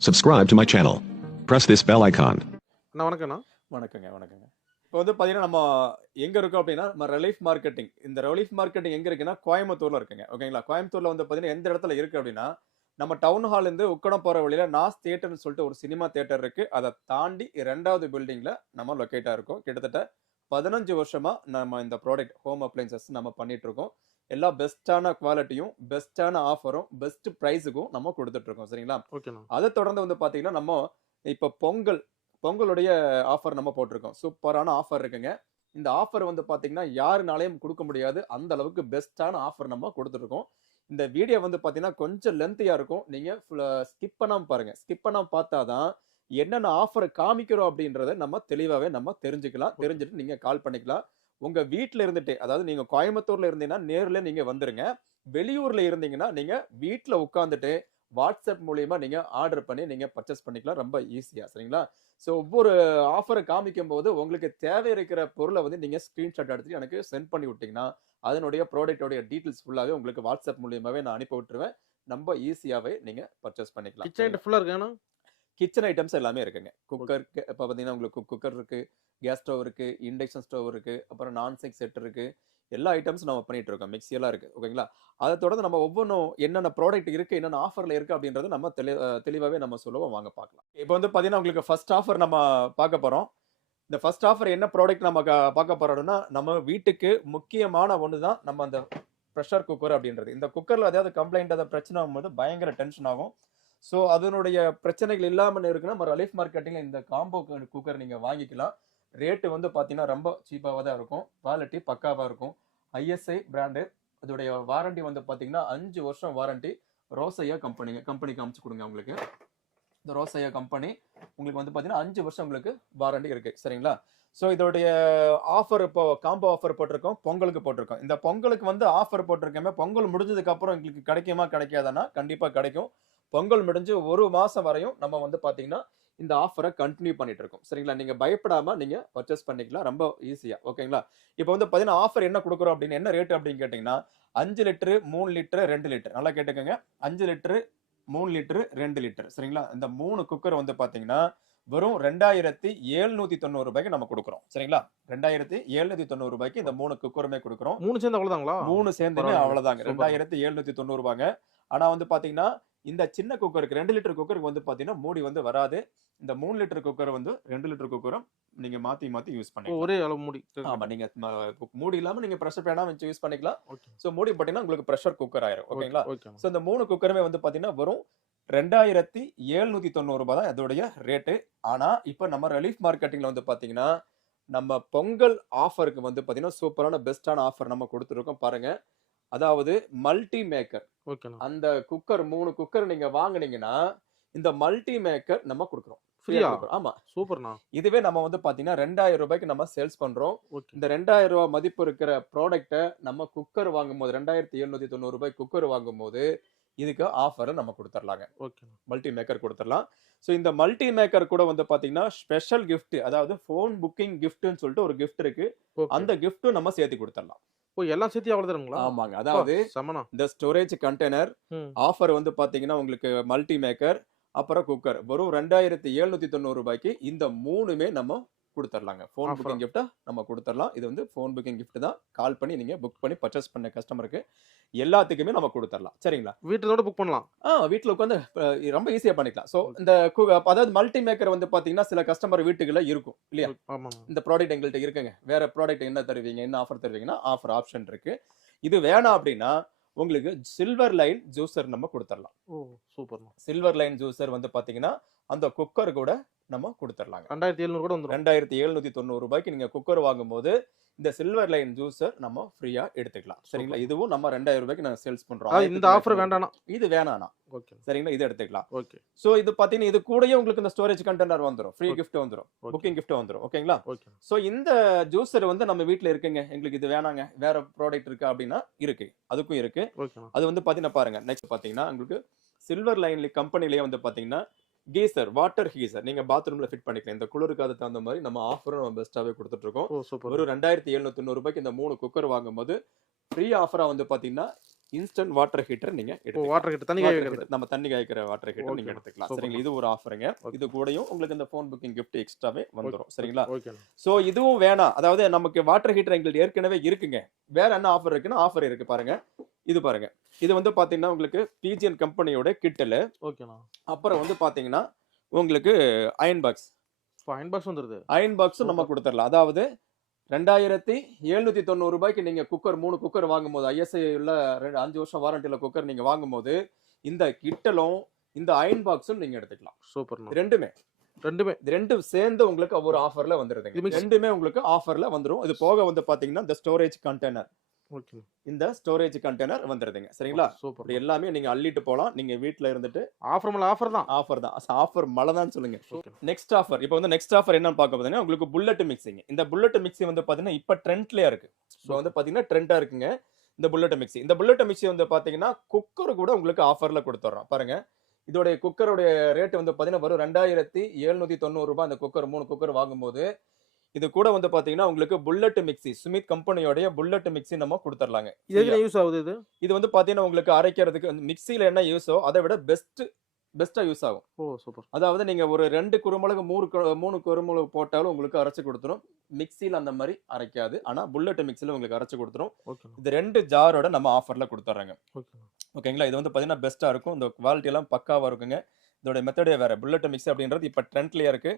Subscribe to my channel. Press this bell icon. அண்ணா வணக்கம்ண்ணா. வணக்கங்க. இப்போ வந்து பார்த்தீங்கன்னா, நம்ம எங்க இருக்கோம் அப்படின்னா, நம்ம ரிலீஃப் மார்க்கெட்டிங். இந்த ரிலீஃப் மார்க்கெட்டிங் எங்க இருக்குன்னா, கோயம்புத்தூர்ல இருக்குங்க. ஓகேங்களா? கோயம்புத்தூர்ல வந்து பார்த்தீங்கன்னா, எந்த இடத்துல இருக்கு அப்படின்னா, நம்ம டவுன் ஹால்லேருந்து உக்கடம் போற வழியில நாஸ் தியேட்டர்னு சொல்லிட்டு ஒரு சினிமா தியேட்டர் இருக்கு. அத தாண்டி 2வது பில்டிங்ல நம்ம லொகேட்டா இருக்கோம். கிட்டத்தட்ட 15 வருஷமா நம்ம இந்த ப்ராடக்ட் ஹோம் அப்ளையன்சஸ் நம்ம பண்ணிட்டு இருக்கோம். எல்லா பெஸ்ட்டான குவாலிட்டியும், பெஸ்ட்டான ஆஃபரும், பெஸ்ட் பிரைஸுக்கும் நம்ம குடுத்துட்டு இருக்கோம். சரிங்களா? ஓகேண்ணா. அத தொடர்ந்து வந்து பார்த்தீங்கன்னா, நம்ம இப்ப பொங்கலுடைய ஆஃபர் நம்ம போட்டிருக்கோம். சூப்பரான ஆஃபர் இருக்குங்க. இந்த ஆஃபர் வந்து பார்த்தீங்கன்னா, யாருனாலயும் குடுக்க முடியாது. அந்த அளவுக்கு பெஸ்ட்டான ஆஃபர் நம்ம குடுத்துருக்கோம். இந்த வீடியோ வந்து பார்த்தீங்கன்னா, கொஞ்சம் லென்த்தியா இருக்கும். நீங்க ஸ்கிப் பண்ணாம பாருங்க. ஸ்கிப் பண்ணாம பார்த்தா தான், என்னென்ன ஆஃபர் காமிக்கிறோம் அப்படின்றத நம்ம தெளிவாவே நம்ம தெரிஞ்சுக்கலாம். தெரிஞ்சுட்டு நீங்க கால் பண்ணிக்கலாம். உங்க வீட்ல இருந்துட்டே, அதாவது நீங்க கோயம்புத்தூர்ல இருந்தீங்கன்னா, நேர்ல நீங்க வந்துருங்க. வெளியூர்ல இருந்தீங்கன்னா, நீங்க வீட்ல உட்கார்ந்துட்டு வாட்ஸ்அப் மூலியமா நீங்க ஆர்டர் பண்ணி நீங்க பர்ச்சேஸ் பண்ணிக்கலாம். ரொம்ப ஈஸியா. சரிங்களா? ஸோ ஒவ்வொரு ஆஃபர காமிக்கும்போது, உங்களுக்கு தேவை இருக்கிற பொருள வந்து நீங்க ஸ்கிரீன்ஷாட் எடுத்துட்டு எனக்கு சென்ட் பண்ணி விட்டீங்கன்னா, அதனுடைய ப்ராடக்ட்டோட டீட்டெயில்ஸ் ஃபுல்லாவே உங்களுக்கு வாட்ஸ்அப் மூலியமாவே நான் அனுப்பி விட்டுருவேன். ரொம்ப ஈஸியாவே நீங்க பர்ச்சேஸ் பண்ணிக்கலாம். கிச்சன் ஐட்டம் ஃபுல்லா இருக்காண்ணா? கிச்சன் ஐட்டம்ஸ் எல்லாமே இருக்குங்க. குக்கருக்கு இப்ப பார்த்தீங்கன்னா, உங்களுக்கு குக்கர் இருக்கு, கேஸ் ஸ்டவ் இருக்கு, இண்டக்ஷன் ஸ்டவ் இருக்கு, அப்புறம் நான்ஸ்டிக் செட் இருக்கு. எல்லா ஐட்டம்ஸும் நம்ம பண்ணிட்டு இருக்கோம். மிக்ஸி எல்லாம் இருக்கு. ஓகேங்களா? அத தொடர்ந்து நம்ம ஒவ்வொன்னும் என்னென்ன ப்ராடக்ட் இருக்கு, என்னென்ன ஆஃபர்ல இருக்கு அப்படின்றத நம்ம தெளிவாவே நம்ம சொல்லுவோம். வாங்க பார்க்கலாம். இப்போ வந்து பார்த்தீங்கன்னா, உங்களுக்கு ஃபர்ஸ்ட் ஆஃபர் நம்ம பார்க்க போறோம். இந்த ஃபர்ஸ்ட் ஆஃபர் என்ன ப்ராடக்ட் நம்ம பார்க்க போறோம்னா, நம்ம வீட்டுக்கு முக்கியமான ஒண்ணு தான் நம்ம அந்த பிரஷர் குக்கர் அப்படின்றது. இந்த குக்கர்ல ஏதாவது கம்ப்ளைண்ட், ஏதாவது பிரச்சனை ஆகும்போது பயங்கர டென்ஷன் ஆகும். ஸோ அதனுடைய பிரச்சனைகள் இல்லாம இருக்குன்னா, நம்ம ரிலீஃப் மார்க்கெட்டிங்ல இந்த காம்போ குக்கர் நீங்க வாங்கிக்கலாம். ரேட்டு வந்து பார்த்தீங்கன்னா, ரொம்ப சீப்பாவா தான் இருக்கும். குவாலிட்டி பக்காவா இருக்கும். ISI brand. அதோடைய வாரண்டி வந்து பார்த்தீங்கன்னா, 5 வருஷம் வாரண்டி. ரோசையா கம்பெனி காமிச்சு கொடுங்க உங்களுக்கு. இந்த ரோசையா கம்பெனி உங்களுக்கு வந்து பார்த்தீங்கன்னா, 5 வருஷம் உங்களுக்கு வாரண்டி இருக்கு. சரிங்களா? ஸோ இதோடைய ஆஃபர் இப்போ காம்போ ஆஃபர் போட்டிருக்கோம். பொங்கலுக்கு போட்டிருக்கோம். இந்த பொங்கலுக்கு வந்து ஆஃபர் போட்டிருக்கேன். பொங்கல் முடிஞ்சதுக்கு அப்புறம் எங்களுக்கு கிடைக்குமா கிடைக்காதானா? கண்டிப்பா கிடைக்கும். பொங்கல் முடிஞ்சு 1 மாசம் வரையும் நம்ம வந்து பார்த்தீங்கன்னா, இந்த ஆஃபரை கண்டினியூ பண்ணிட்டு இருக்கோம். சரிங்களா? நீங்க பயப்படாம நீங்க பர்ச்சேஸ் பண்ணிக்கலாம். ரொம்ப ஈஸியா. ஓகேங்களா? இப்போ வந்து பார்த்தீங்கன்னா, ஆஃபர் என்ன குடுக்குறோம் அப்படின்னு, என்ன ரேட் அப்படின்னு கேட்டீங்கன்னா, 5 லிட்டரு, 3 லிட்டரு, 2 லிட்டர். நல்லா கேட்டுக்கங்க. 5 லிட்டரு, 3 லிட்டரு, 2 லிட்டர். சரிங்களா? இந்த 3 குக்கர் வந்து பார்த்தீங்கன்னா, வெறும் ரூ. 2790 நம்ம குடுக்குறோம். சரிங்களா? ரூ. 2790 இந்த 3 குக்கருமே குடுக்குறோம். 3 சேர்ந்து அவ்வளவுதாங்களா? 3 சேர்ந்துமே பரவாயில்லைங்க. அவ்வளவுதாங்க. ரூ. சூப்பர். 2790. ஆனா வந்து பார்த்தீங்கன்னா, இந்த சின்ன குக்கருக்கு 2 லிட்டர் குக்கருக்கு வந்து பார்த்தீங்கன்னா, மூடி வந்து வராது. இந்த 3 லிட்டர் குக்கர் வந்து 2 லிட்டர் குக்கரும் நீங்க மாத்தி யூஸ் ஓ, பண்ணிக்கலாம். ஒரே அளவு மூடி. ஆமா. நீங்க மூடி இல்லாம நீங்க பிரஷர் பேனா வச்சு யூஸ் பண்ணிக்கலாம். ஓகே. சோ மூடி போட்டீங்கன்னா உங்களுக்கு பிரஷர் குக்கர் ஆயிரும். ஓகேங்களா? ஓகேண்ணா. சோ இந்த 3 குக்கருமே வந்து பார்த்தீங்கன்னா, வெறும் ரூ. 2790 தான் இதோடைய ரேட்டு. ஆனா, இப்ப நம்ம ரிலீஃப் மார்க்கெட்டிங்ல வந்து பார்த்தீங்கன்னா, நம்ம பொங்கல் ஆஃபருக்கு வந்து பார்த்தீங்கன்னா, சூப்பரான பெஸ்ட்டான ஆஃபர் நம்ம குடுத்துருக்கோம் பாருங்க. அதாவது மல்டி மேக்கர். ஓகேண்ணா. அந்த குக்கர் 3 குக்கர் நீங்க வாங்குனீங்கன்னா, இந்த மல்டி மேக்கர் நம்ம குடுக்குறோம். ஃப்ரீயா ஃப்ரீயா? குடுக்குறோம். ஆமா. சூப்பர்ண்ணா. இதுவே நம்ம வந்து பார்த்தீங்கன்னா, ரூ. 2000 நம்ம சேல்ஸ் பண்றோம். ஓகே. இந்த ரூ. 2000 மதிப்பு இருக்கிற ப்ராடக்ட்ட நம்ம குக்கர் வாங்கும்போது, ரூ. 2790 குக்கர் வாங்கும்போது, இதுக்கு ஆஃபர் நம்ம குடுத்துறலாங்க. ஓகேண்ணா. மல்டி மேக்கர் குடுத்துறலாம். சோ இந்த மல்டி மேக்கர் கூட வந்து பார்த்தீங்கன்னா, ஸ்பெஷல் கிஃப்ட், அதாவது ஃபோன் புக்கிங் கிஃப்ட்ன்னு சொல்லிட்டு ஒரு கிஃப்ட் இருக்கு. ஓகே. அந்த கிஃப்ட்டும் நம்ம சேர்த்து குடுத்துறலாம். ஓ, எல்லாம் சேர்த்து அவ்வளவு தருங்களா? ஆமாங்க. அதாவது செமண்ணா. இந்த ஸ்டோரேஜ் கண்டெய்னர் ம். ஆஃபர் வந்து பார்த்தீங்கன்னா, உங்களுக்கு மல்டி மேக்கர், அப்புறம் குக்கர் வெறும் ரூ. 2790 இந்த 3மே நம்ம குடுத்துறலாங்க. ஃபோன் ஆஃபரா? புக்கிங் கிஃப்ட்டா நம்ம குடுத்துறலாம். இது வந்து ஃபோன் புக்கிங் கிஃப்ட் தான். கால் பண்ணி நீங்க புக் பண்ணி பர்ச்சேஸ் பண்ண கஸ்டமருக்கு எல்லாத்துக்குமே நம்ம குடுத்துறலாம். சரிங்களா? வீட்டோட புக் பண்ணலாம். வீட்ல உட்கார்ந்து ரொம்ப ஈஸியா பண்ணிக்கலாம். சோ இந்த அதாவது மல்டி மேக்கர் வந்து பார்த்தீங்கன்னா, சில கஸ்டமர் வீட்டுகள்ல இருக்கும் இல்லையா? ஆமாண்ணா. இந்த ப்ராடக்ட் எங்கள்ட்ட இருக்குங்க. வேற ப்ராடக்ட் என்ன தருவீங்க? என்ன ஆஃபர் தருவீங்கன்னா, ஆஃபர் ஆப்ஷன் இருக்கு. இது வேணாம் அப்படின்னா, உங்களுக்கு சில்வர் லைன் ஜூஸர் நம்ம குடுத்துறலாம். ஓ, சூப்பர்ண்ணா. சில்வர் லைன் ஜூஸர் வந்து பார்த்தீங்கன்னா, அந்த குக்கர் கூட நம்ம குடுத்துறலாங்க. 2700 கூட வந்துரும். ரூ. 2790 நீங்க குக்கர் வாங்கும்போது, இந்த சில்வர் லைன் ஜூஸர் நம்ம ஃப்ரீயா எடுத்துக்கலாம். சரிங்களா? இதுவும் நம்ம ரூ. 2000 நாங்க சேல்ஸ் பண்றோம். அது இந்த ஆஃபர் வேண்டாண்ணா. இது வேணாண்ணா. ஓகே. சரிங்களா? இது எடுத்துக்கலாம். ஓகே. சோ இது பார்த்தீங்கன்னா, இது கூடயே உங்களுக்கு இந்த ஸ்டோரேஜ் கண்டெய்னர் வந்துரும். ஃப்ரீ கிஃப்ட் வந்துரும். ஓகே. புக்கிங் கிஃப்ட் வந்துரும். ஓகேங்களா? ஓகே. சோ இந்த ஜூஸர் வந்து நம்ம வீட்ல இருக்குங்க. எங்களுக்கு இது வேணாங்க. வேற ப்ராடக்ட் இருக்கா அப்படின்னா இருக்கு. அதுக்கும் இருக்கு. ஓகேண்ணா. அது வந்து பார்த்தீங்கன்னா பாருங்க. நெக்ஸ்ட் பார்த்தீங்கன்னா, உங்களுக்கு சில்வர் லைன்ல கம்பெனிலேயே வந்து பார்த்தீங்கன்னா, கீசர், வாட்டர் ஹீசர் நீங்க பாத்ரூம்ல ஃபிட் பண்ணிக்கலாம். இந்த குளிருக்கு அதுக்கு தகுந்த மாதிரி நம்ம ஆஃபரும் நம்ம பெஸ்ட்டாவே குடுத்துட்டு இருக்கோம். ஓ, சூப்பர். வெறும் ரூ. 2790 இந்த 3 குக்கர் வாங்கும்போது ஃப்ரீ ஆஃபரா வந்து பார்த்தீங்கன்னா, இன்ஸ்டன்ட் வாட்டர் ஹீட்டர் நீங்க ஓ எடுத்துக்கலாம். வாட்டர் கிட்ட தண்ணி Water காய heater, வைக்கிறது. நம்ம தண்ணி காய்க்கிற வாட்டர் ஹீட்டர் நீங்க ஓகேண்ணா. எடுத்துக்கலாம். சூப்பர்ண்ணா. சரிங்களா? இது ஒரு ஆஃபருங்க. ஓகே. இது கூடயும் உங்களுக்கு இந்த ஃபோன் புக்கிங் gift எக்ஸ்ட்ராவே வந்துரும். சரிங்களா? ஓகேண்ணா. சோ இதுவும் வேணாம். அதாவது நமக்கு வாட்டர் ஹீட்டர் எங்களுக்கு ஏற்கனவே இருக்குங்க. வேற என்ன ஆஃபர் இருக்குன்னா ஆஃபர் இருக்கு பாருங்க. இது பாருங்க. இது வந்து பாத்தீங்கன்னா உங்களுக்கு பிஜிஎன் கம்பெனியோட கிட்டல். ஓகேண்ணா. அப்புறம் வந்து பாத்தீங்கன்னா உங்களுக்கு அயன் பாக்ஸ். இப்போ அயன் பாக்ஸ் வந்துருது. அயன் பாக்ஸும் நம்ம கொடுத்துடலாம். அதாவது 2790 ரூபாய்க்கு நீங்க குக்கர் 3 குக்கர் வாங்கும்போது ஐஎஸ்ஐ உள்ள 5 வருஷம் வாரண்டில குக்கர் நீங்க வாங்கும்போது இந்த கிட்டலும் இந்த அயன் பாக்ஸும் நீங்க எடுத்துக்கலாம். சூப்பர்ண்ணா. ரெண்டுமே ரெண்டுமே. இது ரெண்டும் சேர்ந்து உங்களுக்கு ஒரு ஆஃபர்ல வந்துருதுங்க. இது mix. ரெண்டுமே உங்களுக்கு ஆஃபர்ல வந்துரும். இது போக வந்து பாத்தீங்கன்னா இந்த ஸ்டோரேஜ் கண்டெய்னர், ஓகேண்ணா. இந்த ஸ்டோரேஜ் கண்டெய்னர் வந்துருதுங்க. சரிங்களா? சூப்பர். இப்படி எல்லாமே நீங்க அள்ளிட்டு போலாம். நீங்க வீட்ல இருந்துட்டு ஆஃபர் மேல ஆஃபர் தான். ஆஃபர் தான். ஆஃபர் மழை தான் சொல்லுங்க. ஓகேண்ணா. Next offer. இப்போ வந்து நெக்ஸ்ட் ஆஃபர் என்னன்னு பார்க்க போதுன்னா உங்களுக்கு புல்லட் மிக்சிங். இந்த புல்லட் மிக்சி வந்து பாத்தீங்கன்னா இப்ப ட்ரெண்ட்லயா இருக்கு. ஸோ வந்து பாத்தீங்கன்னா ட்ரெண்டா இருக்குங்க இந்த புல்லட் மிக்சி. இந்த புல்லட் மிக்சி வந்து பாத்தீங்கன்னா குக்கர் கூட உங்களுக்கு ஆஃபர்ல கொடுத்துட்றோம். பாருங்க இதோடைய குக்கருடைய ரேட் வந்து பாத்தீங்கன்னா வரும் 2790 ரூபாய். அந்த குக்கர் 3 குக்கர் வாங்கும்போது இது கூட வந்து பாத்தீங்கன்னா உங்களுக்கு புல்லட் மிக்சி, சுமித் கம்பெனியோடைய புல்லட் மிக்சி நம்ம கொடுத்துடலாங்க. இது எதுல யூஸ் ஆகுது இது? இது வந்து பாத்தீங்கன்னா உங்களுக்கு அரைக்கிறதுக்கு மிக்சியில என்ன யூஸோ அதை விட பெஸ்டா யூஸ் ஆகும். ஓ சூப்பர். அதாவது நீங்க ஒரு 2 குறுமிளகு 3 குறுமிளகு போட்டாலும் உங்களுக்கு அரைச்சு கொடுத்துரும். மிக்சியில அந்த மாதிரி அரைக்காது. ஆனா புல்லட் மிக்சியில உங்களுக்கு அரைச்சு கொடுத்துரும். ஓகேண்ணா. இது 2 ஜாரோட நம்ம ஆஃபர்ல கொடுத்துட்றாங்க. ஓகேண்ணா. ஓகேங்களா? இது வந்து பாத்தீங்கன்னா பெஸ்டா இருக்கும். இந்த குவாலிட்டி எல்லாம் பக்காவா இருக்குங்க. இதோட மெத்தடே வேற. புல்லட் மிக்சி அப்படின்றது இப்ப ட்ரெண்ட்லயா இருக்கு.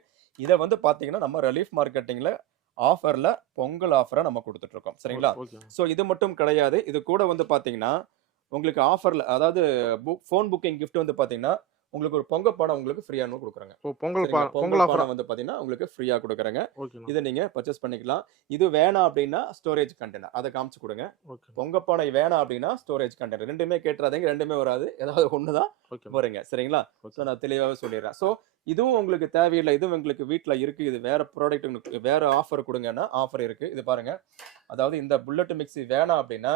இதை வந்து பாத்தீங்கன்னா நம்ம ரிலீஃப் மார்க்கெட்டிங்ல ஆஃபர்ல பொங்கல் ஆஃபரா நம்ம கொடுத்துட்டு இருக்கோம். சரிங்களா? ஓகேண்ணா. சோ இது மட்டும் கிடையாது. இது கூட வந்து பாத்தீங்கன்னா உங்களுக்கு ஆஃபர்ல அதாவது ஃபோன் புக்கிங் gift வந்து பாத்தீங்கன்னா உங்களுக்கு ஒரு பொங்க பாடம் உங்களுக்கு ஃப்ரீயா கொடுக்குறாங்க. ஓ பொங்கல் சரிங்களா? பொங்கல் ஆஃபர் பாடம் வந்து பாத்தீங்கன்னா உங்களுக்கு ஃப்ரீயா கொடுக்குறாங்க. ஓகேண்ணா. இதை நீங்க பர்ச்சேஸ் பண்ணிக்கலாம். இது வேணாம் அப்படின்னா ஸ்டோரேஜ் கண்டெய்னர் அதை காமிச்சு கொடுங்க. ஓகே. பொங்கப்பானை வேணாம் அப்படின்னா ஸ்டோரேஜ் கண்டெய்னர். ரெண்டுமே கேட்டுறாதீங்க. ரெண்டுமே வராது. ஏதாவது ஒண்ணுதான் ஓகே. வருங்க. சரிங்களா? ஓகே. ஸோ நான் தெளிவாகவே சொல்லிடுறேன். ஸோ இதுவும் உங்களுக்கு தேவையில்லை. இதுவும் உங்களுக்கு வீட்ல இருக்கு. இது வேற ப்ராடக்ட் உங்களுக்கு வேற ஆஃபர் கொடுங்கன்னா ஆஃபர் இருக்கு. இது பாருங்க. அதாவது இந்த புல்லட் மிக்சி வேணாம் அப்படின்னா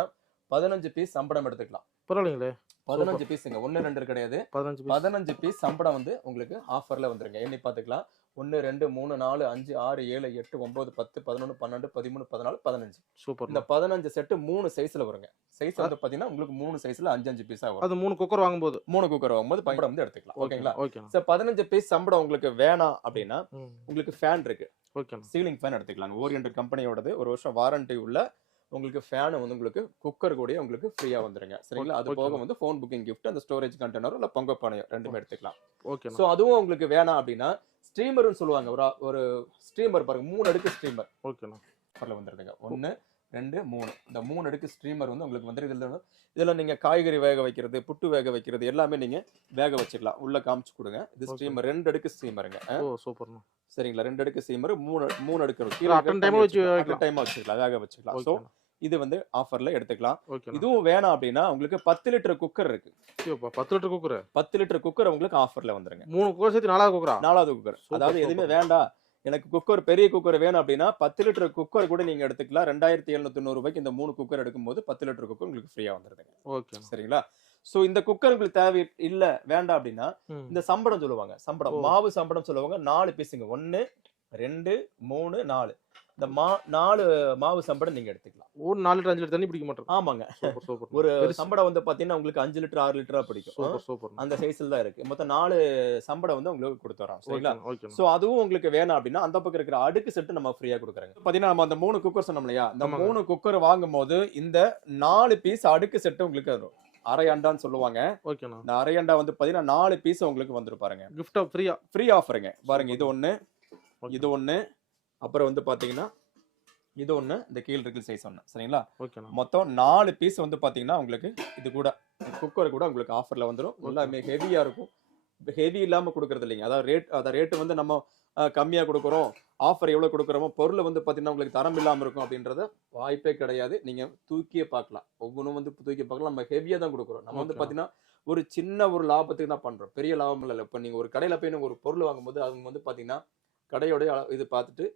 15 பீஸ் சம்பளம் எடுத்துக்கலாம். பரவாயில்லைங்களே. 15 பீஸுங்க. 1 2 கிடையாது. 15 பீஸ். 15 பீஸ் சம்பளம் வந்து உங்களுக்கு ஆஃபர்ல வந்துருங்க. எண்ணி பாத்துக்கலாம். 1 2 3 4 5 6 7 8 9 10 11 12 13 14 15. சூப்பர். இந்த 15 செட் 3 சைஸ்ல வருங்க. சைஸ் வந்து பாத்தீங்கன்னா உங்களுக்கு 3 சைஸ்ல 5 பீஸா வரும். அது 3 குக்கர் வாங்கும்போது 3 குக்கர் வாங்கும்போது சம்பளம் வந்து எடுத்துக்கலாம். ஓகேங்களா? ஓகேண்ணா. சோ 15 பீஸ் சம்பளம் உங்களுக்கு வேணாம் அப்படின்னா ம். உங்களுக்கு ஃபேன் இருக்கு. ஓகேண்ணா. சீலிங் ஃபேன் எடுத்துக்கலாம். ஓரியன்ட் கம்பெனியோடது 1 வருஷம் வாரண்டி உள்ள உங்களுக்கு ஃபேன் வந்து உங்களுக்கு குக்கர் கூட உங்களுக்கு ஃப்ரீயா வந்துருங்க. சரிங்களா? அது போக வந்து ஃபோன் புக்கிங் gift அந்த ஸ்டோரேஜ் கண்டெய்னர் இல்ல பொங்க பானையோ ரெண்டுமே எடுத்துக்கலாம். ஓகேண்ணா. சோ அதுவும் உங்களுக்கு வேணாம் அப்படின்னா ஸ்ட்ரீமர்னு சொல்லுவாங்க. ஒரு ஸ்ட்ரீமர் பாருங்க 3 அடுக்கு ஸ்ட்ரீமர் ஓகேண்ணா. ஆஃபர்ல வந்துருதுங்க. 1 2 3 இந்த 3 அடுக்கு ஸ்ட்ரீமர் வந்து உங்களுக்கு வந்து இதுல நீங்க காய்கறி வேக வைக்கிறது, புட்டு வேக வைக்கிறது எல்லாமே நீங்க வேக வச்சுக்கலாம். உள்ள காமிச்சு கொடுங்க. இது ஸ்ட்ரீமர் 2 அடுக்கு ஸ்ட்ரீமருங்க. ஓ சூப்பர்ண்ணா. சரிங்களா? 2 அடுக்கு ஸ்ட்ரீமர் 3 அடுக்கு இல்ல, அட்டன் டைம்ல வச்சு வைக்கலாம். டைமா வச்சுக்கலாம். வேக வச்சுக்கலாம். சோ ஓகேண்ணா. இது வந்து ஆஃபர்ல எடுத்துக்கலாம். ஓகேண்ணா. இதுவும் வேணாம் அப்படின்னா உங்களுக்கு 10 லிட்டர் குக்கர் இருக்கு. ஐயோப்பா 10 லிட்டர் குக்கர். 10 லிட்டர் குக்கர் உங்களுக்கு ஆஃபர்ல வந்துருங்க. 3 குக்கர் சேர்த்து 4வது குக்கரா? 4வது குக்கர். அதாவது எதுவுமே வேண்டாம் எனக்கு குக்கர் பெரிய குக்கர் வேணும் அப்படின்னா 10 லிட்டர் குக்கர் கூட நீங்க எடுத்துக்கலாம். 2790 ரூபாய்க்கு இந்த 3 குக்கர் எடுக்கும்போது 10 லிட்டர் குக்கர் உங்களுக்கு ஃப்ரீயா வந்துருதுங்க. ஓகே. சரிங்களா? சோ இந்த குக்கர் உங்களுக்கு தேவை இல்ல வேண்டாம் அப்படின்னா இந்த சம்பளம் சொல்லுவாங்க. சம்பளம் மாவு சம்பளம் சொல்லுவாங்க. 4 பீஸுங்க. 1 2 3 4 இந்த 4 மாவு சம்பளம் நீங்க எடுத்துக்கலாம். ஒரு 4 லிட்டர் 5 லிட்டர் தண்ணி பிடிக்க மாட்டோம். ஆமாங்க. Super super. ஒரு சம்பளம் வந்து பாத்தீங்கன்னா உங்களுக்கு 5 லிட்டர் 6 லிட்டரா பிடிக்கும். Super super. அந்த சைஸ்ல தான் இருக்கு. மொத்தம் 4 சம்பளம் வந்து உங்களுக்கு கொடுத்துறோம். சரிங்களா? ஓகே. சோ அதுவும் உங்களுக்கு வேணாம் அப்படின்னா அந்த பக்கம் இருக்கிற அடுக்கு செட் நம்ம ஃப்ரீயா கொடுக்குறாங்க. பாத்தீங்கன்னா நம்ம அந்த 3 குக்கர் சொன்னோம் இல்லையா? அந்த 3 குக்கர் வாங்கும்போது இந்த 4 பீஸ் அடுக்கு செட் உங்களுக்கு வரும். அரை அண்டான்னு சொல்லுவாங்க. ஓகேண்ணா. இந்த அரை அண்டா வந்து பாத்தீங்கன்னா 4 பீஸ் உங்களுக்கு வந்துரும் பாருங்க. கிஃப்ட் ஃப்ரீயா. ஃப்ரீ ஆஃபருங்க. பாருங்க இது ஒண்ணு, இது ஒண்ணு, அப்புறம் வந்து பாத்தீங்கன்னா இது ஒண்ணு, இந்த கீழ் இருக்கிற சைஸ் ஒண்ணு. சரிங்களா? ஓகேண்ணா. மொத்தம் 4 பீஸ் வந்து பாத்தீங்கன்னா உங்களுக்கு இது கூட குக்கர் கூட உங்களுக்கு ஆஃபர்ல வந்துரும். எல்லாமே ஹெவியா இருக்கும். ஹெவி இல்லாம கொடுக்கறது இல்லைங்க. அதாவது ரேட் வந்து நம்ம கம்மியா கொடுக்குறோம், ஆஃபர் எவ்வளவு கொடுக்குறோமோ பொருள் வந்து பாத்தீங்கன்னா உங்களுக்கு தரம் இல்லாம இருக்கும் அப்படின்றத வாய்ப்பே கிடையாது. நீங்க தூக்கியே பார்க்கலாம். ஒவ்வொன்றும் வந்து தூக்கி பார்க்கலாம். நம்ம ஹெவியா தான் கொடுக்குறோம். நம்ம வந்து பாத்தீங்கன்னா ஒரு சின்ன ஒரு லாபத்துக்கு தான் பண்றோம். பெரிய லாபம் இல்லை. இப்ப நீங்க ஒரு கடையில போய் நீங்க ஒரு பொருள் வாங்கும்போது அவங்க வந்து பாத்தீங்கன்னா கடையோட இது பார்த்துட்டு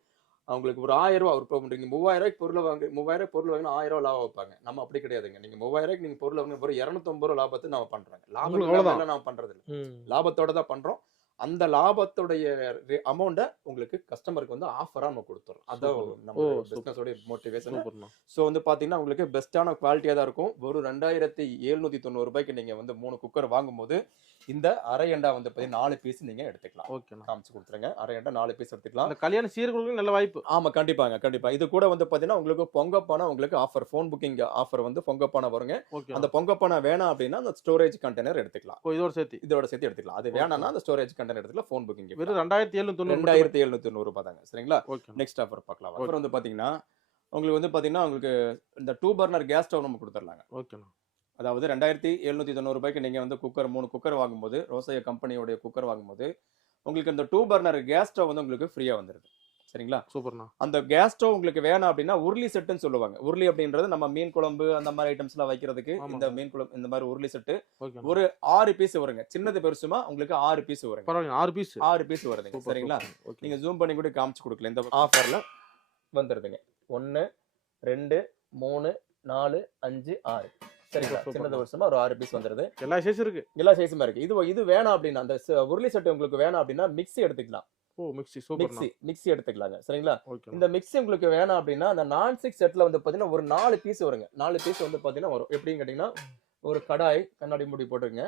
அவங்களுக்கு ஒரு 1000 ரூபாய் ஒரு பண்றீங்க. 3000 ரூபாய்க்கு பொருள் வாங்க 3000 பொருள் வாங்கினா 1000 ரூபாய் லாபம் வைப்பாங்க. நம்ம அப்படி கிடையாதுங்க. நீங்க 3000 ரூபாய்க்கு நீங்க பொருள் வாங்க ஒரு 250 ரூபாய் லாபத்தை நம்ம பண்றாங்க. லாபம் நம்ம பண்றது இல்லை. லாபத்தோட தான் பண்றோம். அந்த லாபத்துடைய அமௌண்ட்டை உங்களுக்கு கஸ்டமருக்கு வந்து ஆஃபரா நம்ம கொடுத்துறோம். அதான் நம்ம பிசினஸோட மோட்டிவேஷன். ஸோ வந்து பாத்தீங்கன்னா உங்களுக்கு பெஸ்டான குவாலிட்டியா தான் இருக்கும். ஒரு 2790 ரூபாய்க்கு நீங்க வந்து 3 குக்கர் வாங்கும்போது இந்த அரை அண்டா வந்து பாத்தீங்கன்னா 4 பீஸ் நீங்க எடுத்துக்கலாம். ஓகே, காமிச்சு கொடுத்துருங்க. அரை அண்டா 4 பீஸ் எடுத்துக்கலாம். அந்த கல்யாண சீர்களுக்கு நல்ல வாய்ப்பு. ஆமா, கண்டிப்பாங்க, கண்டிப்பா. இது கூட வந்து பாத்தீங்கன்னா உங்களுக்கு பொங்கப்பானை உங்களுக்கு ஆஃபர், ஃபோன் புக்கிங் ஆஃபர் வந்து பொங்கப்பானை வருங்க. அந்த பொங்கப்பானை வேணாம் அப்படின்னா அந்த ஸ்டோரேஜ் கண்டெய்னர் எடுத்துக்கலாம். இதோட சேர்த்து எடுத்துக்கலாம். அது வேணாம்னா அந்த ஸ்டோரேஜ் கண்டெய்னர் எடுத்துக்கலாம். ஃபோன் புக்கிங் வெறும் 2790 ரூபாய் தாங்க. சரிங்களா? நெக்ஸ்ட் ஆஃபர் பார்க்கலாம். அப்புறம் வந்து பாத்தீங்கன்னா உங்களுக்கு இந்த 2 பர்னர் கேஸ் ஸ்டவ் நம்ம கொடுத்துடலாங்க. ஓகேண்ணா. அதாவது 2790 ரூபாய்க்கு நீங்க வந்து குக்கர் 3 குக்கர் வாங்கும்போது, ரோசையா கம்பெனியோட குக்கர் வாங்கும்போது உங்களுக்கு இந்த 2 பர்னர் கேஸ் ஸ்டவ் வந்து உங்களுக்கு ஃப்ரீயா வந்துருது. சரிங்களா? சூப்பர்ண்ணா. அந்த கேஸ் ஸ்டவ் உங்களுக்கு வேணாம் அப்படின்னா உருளி செட்டுன்னு சொல்லுவாங்க. உருளி அப்படின்றது நம்ம மீன் குழம்பு அந்த மாதிரி ஐட்டம்ஸ் எல்லாம் வைக்கிறதுக்கு இந்த மீன் குழம்பு இந்த மாதிரி உருளி செட்டு ஒரு 6 பீஸ் வருங்க. சின்னது பெருசுமா உங்களுக்கு 6 பீஸ் வருங்க. பரவாயில்லை, 6 பீஸ் வருதுங்க. சரிங்களா? நீங்க ஜூம் பண்ணி கூட காமிச்சு கொடுக்கல. இந்த ஆஃபர்ல வந்துருதுங்க. 1 2 3 4 5 6. சரிங்களா? சின்னது வருஷமா ஒரு 6 பீஸ் வந்துருது. எல்லா சைஸும் இருக்கு. எல்லா சைஸுமா இருக்கு. இது வேணாம் அப்படின்னா அந்த உருளி செட்டு உங்களுக்கு வேணாம் அப்படின்னா மிக்ஸி எடுத்துக்கலாம். மிக்ஸி எடுத்துக்கலாங்க. சரிங்களா? இந்த மிக்ஸி உங்களுக்கு வேணாம் அப்படின்னா அந்த நான் ஸ்டிக் செட்ல வந்து பாத்தீங்கன்னா ஒரு 4 பீஸ் வருங்க. 4 பீஸ் வந்து பாத்தீங்கன்னா வரும். எப்படின்னு கேட்டீங்கன்னா ஒரு கடாய், கண்ணாடி மூடி போட்டுருங்க.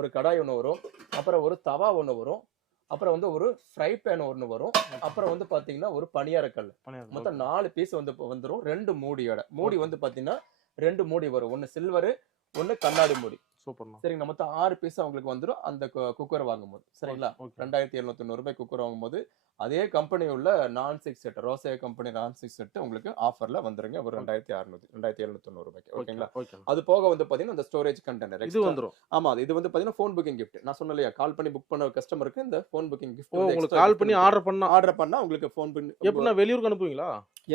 ஒரு கடாய் ஒண்ணு வரும். அப்புறம் ஒரு தவா ஒண்ணு வரும். அப்புறம் வந்து ஒரு ஃப்ரை பேன் ஒண்ணு வரும். அப்புறம் வந்து பாத்தீங்கன்னா ஒரு பணியாரக்கல். மொத்தம் 4 பீஸ் வந்து வந்துரும். 2 மூடியோட. மூடி வந்து பாத்தீங்கன்னா 2 மூடி வரும். ஒன்னு சில்வர், ஒன்னு கண்ணாடி மூடி. சூப்பர்ண்ணா. சரிங்க. மொத்தம் 6 பீஸ் உங்களுக்கு வந்துடும் அந்த குக்கர் வாங்கும்போது. சரிங்களா? 2790 ரூபாய் குக்கர் வாங்கும்போது அதே கம்பெனி உள்ள non stick set, Rosaiah company non stick set உங்களுக்கு ஆஃபர்ல வந்துருங்க. ஒரு 2790 ரூபாய்க்கு. ஓகேங்களா? அது போக வந்து பாத்தீங்கன்னா இந்த ஸ்டோரேஜ் கண்டெய்னர் இது வந்துரும். ஆமா, இது வந்து பாத்தீங்கன்னா ஃபோன் புக்கிங் கிஃப்ட். நான் சொன்னலையா, கால் பண்ணி புக் பண்ண கஸ்டமருக்கு இந்த ஃபோன் புக்கிங் கிஃப்ட் உங்களுக்கு கால் பண்ணி ஆர்டர் பண்ணா உங்களுக்கு ஃபோன் பண்ணி எப்படின்னா வெளியூருக்கு அனுப்புவீங்களா?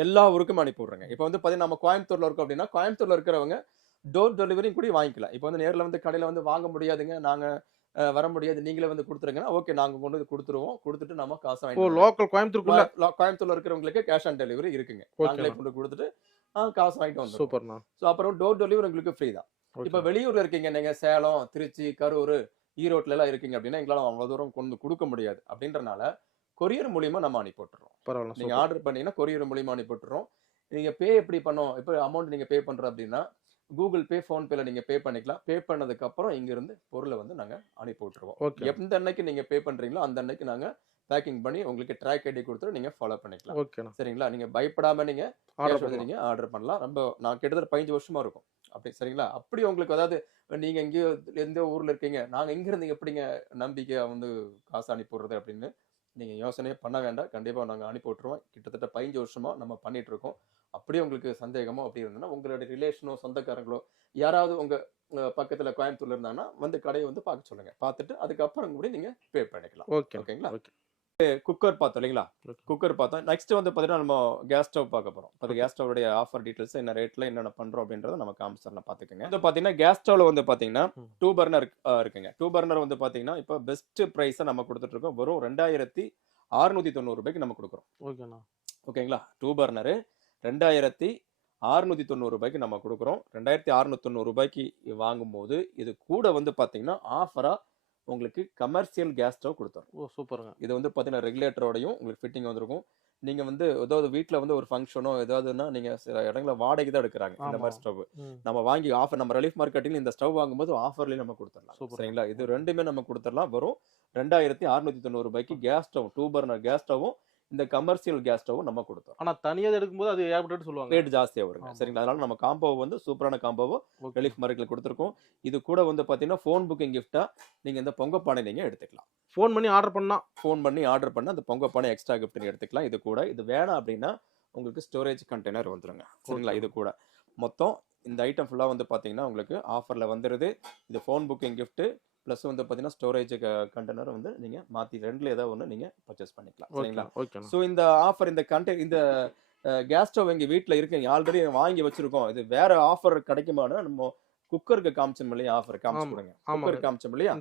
எல்லா ஊருக்கும் அனுப்பி விடுறேங்க. இப்போ வந்து பாத்தீங்கன்னா நம்ம கோயம்புத்தூர்ல இருக்கோம் அப்படின்னா கோயம்புத்தூர்ல இருக்கிறவங்க டோர் டெலிவரி கூட வாங்கிக்கலாம். இப்போ வந்து நேரில் வந்து கடையில் வந்து வாங்க முடியாதுங்க, நாங்க வர முடியாது, நீங்களே வந்து கொடுத்துருங்கன்னா ஓகே, நாங்க கொண்டு வந்து கொடுத்துருவோம். கொடுத்துட்டு நம்ம காசு வாங்கி லோக்கல் கோயம்புத்தூர்ல இருக்கிறவங்களுக்கு கேஷ் ஆன் டெலிவரி இருக்குங்க. நாங்களே கொண்டு கொடுத்துட்டு காசு வாங்கிட்டு வந்து. சூப்பர்ண்ணா. ஸோ அப்புறம் டோர் டெலிவரி உங்களுக்கு ஃப்ரீ தான். இப்போ வெளியூர்ல இருக்கீங்க நீங்க, சேலம், திருச்சி, கரூர், ஈரோட்ல எல்லாம் இருக்கீங்க அப்படின்னா எங்களால அவ்வளவு தூரம் கொண்டு கொடுக்க முடியாது. அப்படின்றனால கொரியர் மூலியமா நம்ம அனுப்பி விட்டுறோம். நீங்க ஆர்டர் பண்ணீங்கன்னா கொரியர் மூலியமா அனுப்பி விட்டுறோம். நீங்க பே எப்படி பண்ணோம், இப்போ அமௌண்ட் நீங்க பே பண்றோம் அப்படின்னா கூகுள் பே, போன் பேல நீங்க பே பண்ணிக்கலாம். பே பண்ணதுக்கு அப்புறம் இங்க இருந்து பொருளை வந்து நாங்க அனுப்பி விட்டுருவோம். எந்த அன்னைக்கு நீங்க பே பண்றீங்களோ அந்த அன்னைக்கு நாங்க பேக்கிங் பண்ணி உங்களுக்கு ட்ராக் ஐடி கொடுத்துட்டு நீங்க ஃபாலோ பண்ணிக்கலாம். சரிங்களா? நீங்க பயப்படாம நீங்க ஆர்டர் பண்ணலாம். ரொம்ப நான் கிட்டத்தட்ட 15 வருஷமா இருக்கும் அப்படி. சரிங்களா? அப்படி உங்களுக்கு அதாவது நீங்க எங்கேயோ எந்த ஊர்ல இருக்கீங்க, நாங்க எங்க இருந்து எப்படிங்க நம்பிக்கையா வந்து காசு அனுப்பி விடுறது அப்படின்னு நீங்க யோசனையே பண்ண வேண்டாம். கண்டிப்பா நாங்க அனுப்பி விட்டுருவோம். கிட்டத்தட்ட 15 வருஷமா நம்ம பண்ணிட்டு இருக்கோம். அப்படியே உங்களுக்கு சந்தேகமோ அப்படி இருந்ததுன்னா உங்களுடைய ரிலேஷனோ சொந்தக்காரங்களோ யாராவது உங்க பக்கத்துல கோயம்புத்தூர்ல இருந்தாங்கன்னா வந்து கடையை வந்து பார்க்க சொல்லுங்க. பார்த்துட்டு அதுக்கப்புறம் கூட நீங்க பே பண்ணிக்கலாம். ஓகேங்களா? குக்கர் பார்த்தோம் இல்லைங்களா? குக்கர் பார்த்தோம். நெக்ஸ்ட் வந்து பாத்தீங்கன்னா நம்ம கேஸ் ஸ்டவ் பார்க்க போறோம். அது கேஸ் ஸ்டவ்வுடைய ஆஃபர் டீடைல்ஸ், என்ன ரேட்ல என்னென்ன பண்றோம் அப்படின்றத நம்ம காமிச்சர்ல பாத்துக்கோங்க. இது பாத்தீங்கன்னா கேஸ் ஸ்டவ்ல வந்து பாத்தீங்கன்னா 2 பர்னர் இருக்குங்க. 2 பர்னர் வந்து பாத்தீங்கன்னா இப்போ பெஸ்ட் பிரைஸை நம்ம கொடுத்துட்டு இருக்கோம். வெறும் 2690 ரூபாய்க்கு நம்ம கொடுக்குறோம். ஓகேங்களா? 2 பர்னர் 2690 ரூபாய்க்கு நம்ம கொடுக்குறோம். 2690 ரூபாய்க்கு வாங்கும்போது இது கூட வந்து பாத்தீங்கன்னா ஆஃபரா உங்களுக்கு கமர்ஷியல் கேஸ் ஸ்டவ் கொடுத்துரும். சூப்பருங்க. இது வந்து பாத்தீங்கன்னா ரெகுலேட்டரோடையும் உங்களுக்கு ஃபிட்டிங் வந்திருக்கும். நீங்க வந்து ஏதாவது வீட்டுல வந்து ஒரு ஃபங்க்ஷனோ ஏதாவதுன்னா நீங்க சில இடங்கள வாடகை தான் எடுக்கிறாங்க இந்த மாதிரி ஸ்டவ். நம்ம வாங்கி ஆஃபர் நம்ம ரிலீஃப் மார்க்கெட்டில் இந்த ஸ்டவ் வாங்கும்போது ஆஃபர்லயும் நம்ம கொடுத்துடலாம். சரிங்களா? இது ரெண்டுமே நம்ம கொடுத்துடலாம். வரும் 2690 ரூபாய்க்கு கேஸ் ஸ்டவ், 2 பர்னர் கேஸ் ஸ்டவும் இந்த கமர்ஷியல் கேஸ் ஸ்டவ் நம்ம கொடுத்தோம். ஆனா தனியா எடுக்கும்போது அது ஏகப்பட்டு சொல்லுவாங்க, ரேட் ஜாஸ்தியா வருங்க. சரிங்களா? அதனால நம்ம காம்போ வந்து சூப்பரான காம்போவோ ரிலீஃப் மார்க்கெட்ல கொடுத்துருக்கோம். இது கூட வந்து பாத்தீங்கன்னா ஃபோன் புக்கிங் கிஃப்டா நீங்க இந்த பொங்கப்பானை நீங்க எடுத்துக்கலாம். ஃபோன் பண்ணி ஆர்டர் பண்ணா அந்த பொங்கப்பானை எக்ஸ்ட்ரா கிஃப்ட் எடுத்துக்கலாம். இது கூட இது வேணாம் அப்படின்னா உங்களுக்கு ஸ்டோரேஜ் கண்டெய்னர் வந்துருங்க. சரிங்களா? இது கூட மொத்தம் இந்த ஐட்டம் ஃபுல்லா வந்து பாத்தீங்கன்னா உங்களுக்கு ஆஃபர்ல வந்துருது. இது ஃபோன் புக்கிங் கிஃப்ட் பிளஸ் வந்து பாத்தீங்கன்னா ஸ்டோரேஜ் கண்டெய்னர் வந்து நீங்க மாத்தி ரெண்டுல ஏதாவது ஒண்ணு நீங்க பர்ச்சேஸ் பண்ணிக்கலாம். சரிங்களா? சோ இந்த ஆஃபர் இந்த கேஸ் ஸ்டவ் எங்க வீட்டுல இருக்கு, ஆல்ரெடி வாங்கி வச்சிருக்கோம், இது வேற ஆஃபர் கிடைக்குமானா நம்ம குக்கருக்கு காமிச்சோம் இல்லையா, ஆஃபர் காமிச்சு கொடுங்க. குக்கருக்கு காமிச்சோம் இல்லையா,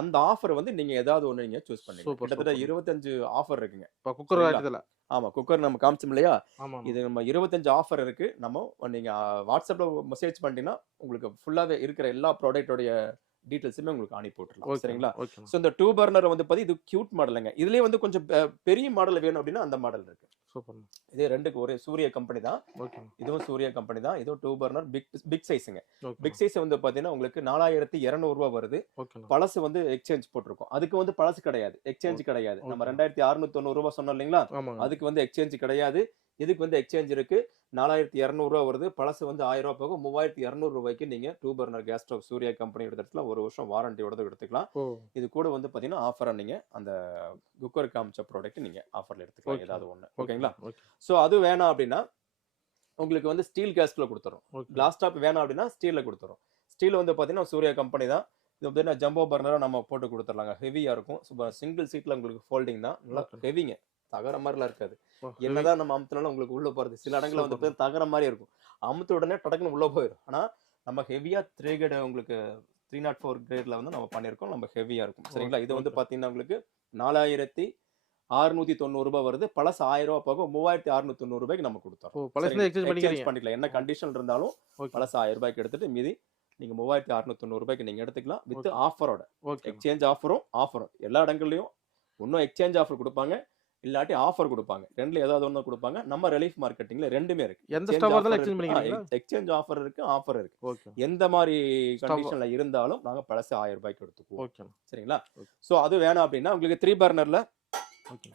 அந்த ஆஃபர் வந்து நீங்க ஏதாவது ஒண்ணு நீங்க சூஸ் பண்ணிக்கலாம். கிட்டத்தட்ட 25 ஆஃபர் இருக்குங்க குக்கர் ஐட்டத்துல. ஆமா, குக்கர் நம்ம காமிச்சோம் இல்லையா, இது நம்ம 25 ஆஃபர் இருக்கு. நம்ம நீங்க வாட்ஸ்அப்ல மெசேஜ் பண்ணிட்டீங்கன்னா உங்களுக்கு ஃபுல்லாவே இருக்கிற எல்லா ப்ராடக்டோடைய டீடைல்ஸுமே உங்களுக்கு அனுப்பி விட்டுறலாம். ஓகே சரிங்களா? ஓகே ஸோ இந்த 2 பர்னர் வந்து பாத்தீங்கன்னா இது கியூட் மாடலுங்க. இதுலயே வந்து கொஞ்சம் பெரிய மாடல் வேணும் அப்படின்னா அந்த மாடல் இருக்கு. சூப்பர் இதே ரெண்டுக்கு ஒரே சூர்யா கம்பெனி தான். ஓகே இதுவும் சூர்யா கம்பெனி தான். இதுவும் 2 பர்னர் பிக் சைஸுங்க. ஓகே பிக் சைஸ் வந்து பாத்தீங்கன்னா உங்களுக்கு 4200 வருது. ஓகே பழசு வந்து எக்ஸ்சேஞ்ச் போட்டிருக்கோம். அதுக்கு வந்து பழசு கிடையாது, எக்ஸ்சேஞ்ச் கிடையாது. நம்ம 2690 சொன்னோம் இல்லைங்களா? ஆமாங்க அதுக்கு வந்து எக்ஸ்சேஞ்ச் கிடையாது. இதுக்கு வந்து எக்ஸ்சேஞ்ச் இருக்கு. 4200 வருது. பழசு வந்து 1000 போகும். 3200 நீங்க 2 burner gas stove Surya company எடுத்துக்கலாம். 1 வருஷம் வாரண்டியோட எடுத்துக்கலாம். ஓ இது கூட வந்து பாத்தீங்கன்னா ஆஃபரா நீங்க அந்த குக்கர் காமிச்ச ப்ராடக்ட் நீங்க ஆஃபர்ல எடுத்துக்கலாம். ஓகே ஏதாவது ஒண்ணு. ஓகேங்களா? ஓகே சோ அது வேணாம் அப்படின்னா உங்களுக்கு வந்து ஸ்டீல் கேஸ்ல கொடுத்துறோம். ஓகே கிளாஸ் டாப் வேணாம் அப்படின்னா ஸ்டீல்ல கொடுத்துறோம். ஸ்டீல் வந்து பாத்தீங்கன்னா சூர்யா கம்பெனி தான். இது வந்து ஜம்போ பர்னரா நம்ம போட்டு கொடுத்துடலாங்க. ஹெவியா இருக்கும். சிங்கிள் சீட்ல உங்களுக்கு ஃபோல்டிங் தான். நல்லா Okay. ஹெவிங்க. தகர மாதிரிலாம் இருக்காது. ஓ, என்னதான் நம்ம அமுத்தினாலும் உங்களுக்கு உள்ள போறது. சில இடங்கள்ல வந்து Super. தகர மாதிரி இருக்கும். அமுத்த உடனே டடக்குன்னு உள்ள போயிடும். ஆனா நம்ம ஹெவியா 3 கிரேட் உங்களுக்கு 304 கிரேட்ல வந்து நம்ம பண்ணிருக்கோம். நம்ம ஹெவியா இருக்கும். சரிங்களா? இது வந்து Okay. பாத்தீங்கன்னா உங்களுக்கு 4690 வருது. பழசு 1000 போக 3690 நம்ம கொடுத்துறோம். ஓ பழசுல எக்ஸ்சேஞ்ச் பண்ணிக்கிறீங்க பண்ணிக்கலாம். என்ன கண்டிஷன் இருந்தாலும் ஓகே பழசு 1000 எடுத்துட்டு மீதி நீங்க 3690 நீங்க எடுத்துக்கலாம். வித் ஆஃபரோட. ஓகே எக்ஸ்சேஞ்ச் ஆஃபரும் எல்லா இடங்கள்லயும் ஒன்னும் எக்ஸ்சேஞ்ச் ஆஃபர் கொடுப்பாங்க, இல்லாட்டி ஆஃபர் கொடுப்பாங்க. ரெண்டுல ஏதாவது ஒண்ணு கொடுப்பாங்க. நம்ம ரிலீஃப் மார்க்கெட்டிங்ல ரெண்டுமே இருக்கு. எந்த ஸ்டவ் இருந்தாலும் எக்ஸ்சேஞ்ச் பண்ணிக்கிறீங்களா? எக்ஸ்சேஞ்ச் ஆஃபர் இருக்கு, ஆஃபர் இருக்கு. ஓகே எந்த மாதிரி Stove. கண்டிஷன்ல இருந்தாலும் நாங்க பழசு 1000 எடுத்துக்குவோம். ஓகே சரிங்களா? Okay. சோ அது வேணாம் அப்படின்னா உங்களுக்கு 3 பர்னர்ல ஓகே